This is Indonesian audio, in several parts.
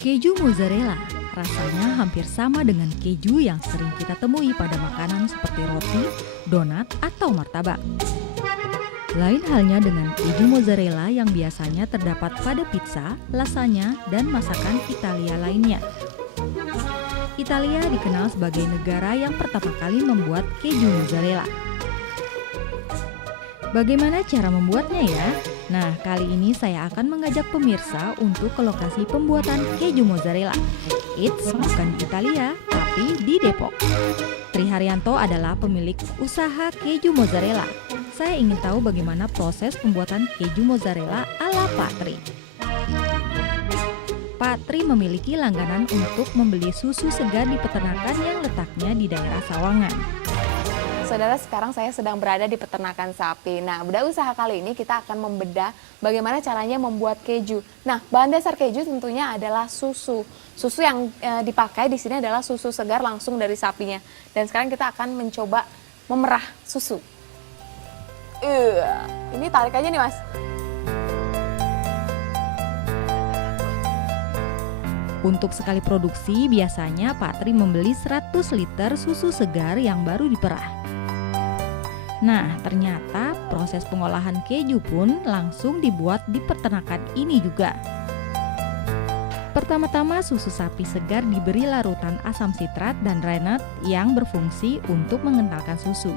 Keju mozzarella rasanya hampir sama dengan keju yang sering kita temui pada makanan seperti roti, donat, atau martabak. Lain halnya dengan keju mozzarella yang biasanya terdapat pada pizza, lasagna, dan masakan Italia lainnya. Italia dikenal sebagai negara yang pertama kali membuat keju mozzarella. Bagaimana cara membuatnya ya? Nah, kali ini saya akan mengajak pemirsa untuk ke lokasi pembuatan keju mozzarella. It's bukan di Italia, tapi di Depok. Tri Haryanto adalah pemilik usaha keju mozzarella. Saya ingin tahu bagaimana proses pembuatan keju mozzarella ala Pak Tri. Pak Tri memiliki langganan untuk membeli susu segar di peternakan yang letaknya di daerah Sawangan. Saudara, sekarang saya sedang berada di peternakan sapi. Nah, bedah usaha kali ini kita akan membedah bagaimana caranya membuat keju. Nah, bahan dasar keju tentunya adalah susu. Susu yang dipakai di sini adalah susu segar langsung dari sapinya. Dan sekarang kita akan mencoba memerah susu. Ini tarik aja nih, Mas. Untuk sekali produksi, biasanya Pak Tri membeli 100 liter susu segar yang baru diperah. Nah, ternyata proses pengolahan keju pun langsung dibuat di peternakan ini juga. Pertama-tama susu sapi segar diberi larutan asam sitrat dan renat yang berfungsi untuk mengentalkan susu.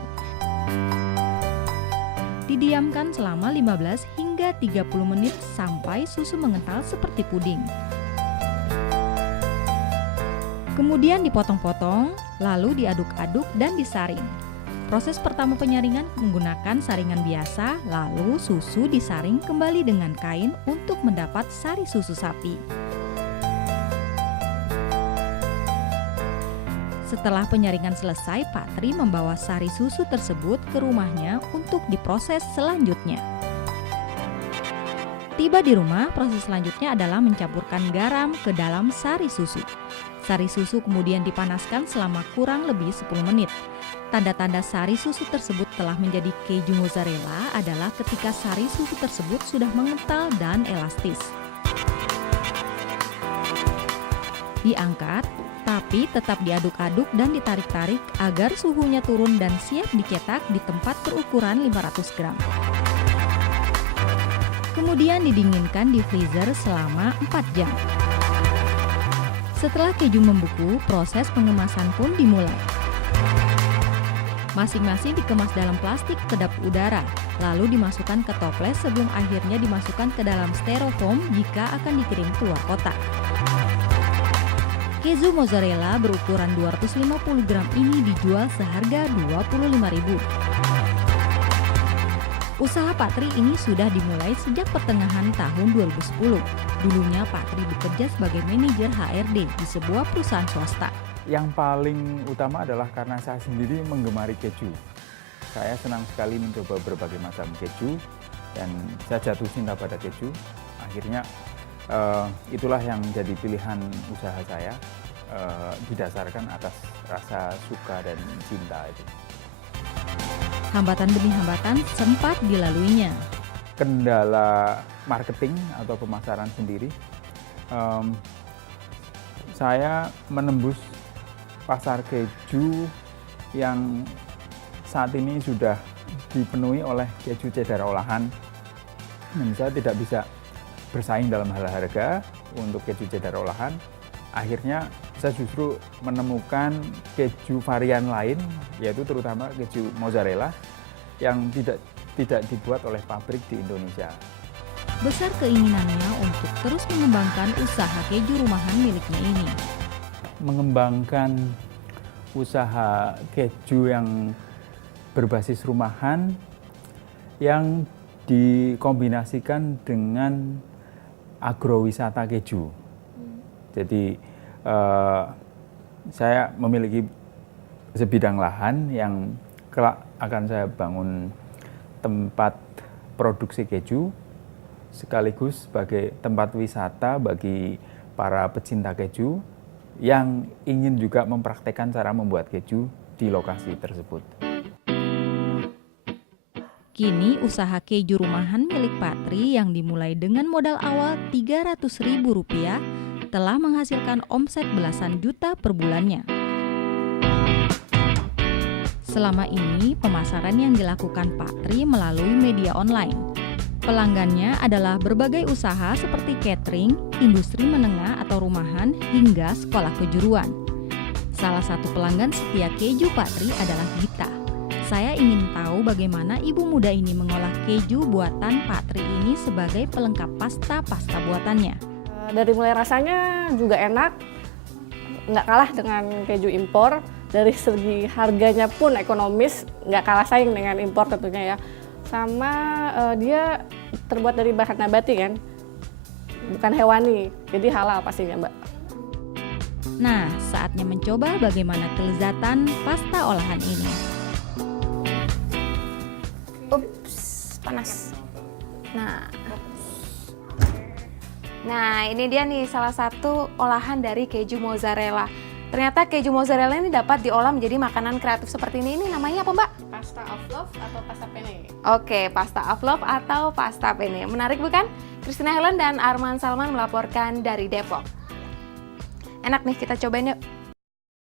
Didiamkan selama 15 hingga 30 menit sampai susu mengental seperti puding. Kemudian dipotong-potong, lalu diaduk-aduk dan disaring. Proses pertama penyaringan menggunakan saringan biasa, lalu susu disaring kembali dengan kain untuk mendapat sari susu sapi. Setelah penyaringan selesai, Pak Tri membawa sari susu tersebut ke rumahnya untuk diproses selanjutnya. Tiba di rumah, proses selanjutnya adalah mencampurkan garam ke dalam sari susu. Sari susu kemudian dipanaskan selama kurang lebih 10 menit. Tanda-tanda sari susu tersebut telah menjadi keju mozzarella adalah ketika sari susu tersebut sudah mengental dan elastis. Diangkat, tapi tetap diaduk-aduk dan ditarik-tarik agar suhunya turun dan siap dicetak di tempat berukuran 500 gram. Kemudian didinginkan di freezer selama 4 jam. Setelah keju membeku, proses pengemasan pun dimulai. Masing-masing dikemas dalam plastik kedap udara, lalu dimasukkan ke toples sebelum akhirnya dimasukkan ke dalam styrofoam jika akan dikirim keluar kota. Keju mozzarella berukuran 250 gram ini dijual seharga Rp25.000. Usaha Pak Tri ini sudah dimulai sejak pertengahan tahun 2010. Dulunya Pak Tri bekerja sebagai manajer HRD di sebuah perusahaan swasta. Yang paling utama adalah karena saya sendiri menggemari keju. Saya senang sekali mencoba berbagai macam keju dan saya jatuh cinta pada keju. Akhirnya itulah yang jadi pilihan usaha saya didasarkan atas rasa suka dan cinta itu. Hambatan demi hambatan sempat dilaluinya. Kendala marketing atau pemasaran sendiri, saya menembus pasar keju yang saat ini sudah dipenuhi oleh keju cheddar olahan, dan saya tidak bisa bersaing dalam hal harga untuk keju cheddar olahan. Akhirnya saya justru menemukan keju varian lain, yaitu terutama keju mozzarella yang tidak dibuat oleh pabrik di Indonesia. Besar keinginannya untuk terus mengembangkan usaha keju rumahan miliknya ini. Mengembangkan usaha keju yang berbasis rumahan yang dikombinasikan dengan agrowisata keju. Jadi saya memiliki sebidang lahan yang kelak akan saya bangun tempat produksi keju sekaligus sebagai tempat wisata bagi para pecinta keju yang ingin juga mempraktekkan cara membuat keju di lokasi tersebut. Kini usaha keju rumahan milik Pak Tri yang dimulai dengan modal awal Rp300.000 telah menghasilkan omset belasan juta per bulannya. Selama ini, pemasaran yang dilakukan Pak Tri melalui media online. Pelanggannya adalah berbagai usaha seperti catering, industri menengah atau rumahan, hingga sekolah kejuruan. Salah satu pelanggan setia keju Pak Tri adalah Gita. Saya ingin tahu bagaimana ibu muda ini mengolah keju buatan Pak Tri ini sebagai pelengkap pasta buatannya. Dari mulai rasanya juga enak, nggak kalah dengan keju impor. Dari segi harganya pun ekonomis, nggak kalah saing dengan impor tentunya ya. Sama dia terbuat dari bahan nabati kan, bukan hewani, jadi halal pastinya Mbak. Nah, saatnya mencoba bagaimana kelezatan pasta olahan ini. Ups, panas. Nah, ini dia nih salah satu olahan dari keju mozzarella. Ternyata keju mozzarella ini dapat diolah menjadi makanan kreatif seperti ini. Ini namanya apa, Mbak? Pasta of love atau pasta penne? Oke, pasta of love atau pasta penne. Menarik bukan? Christina Helen dan Arman Salman melaporkan dari Depok. Enak nih, kita cobain yuk.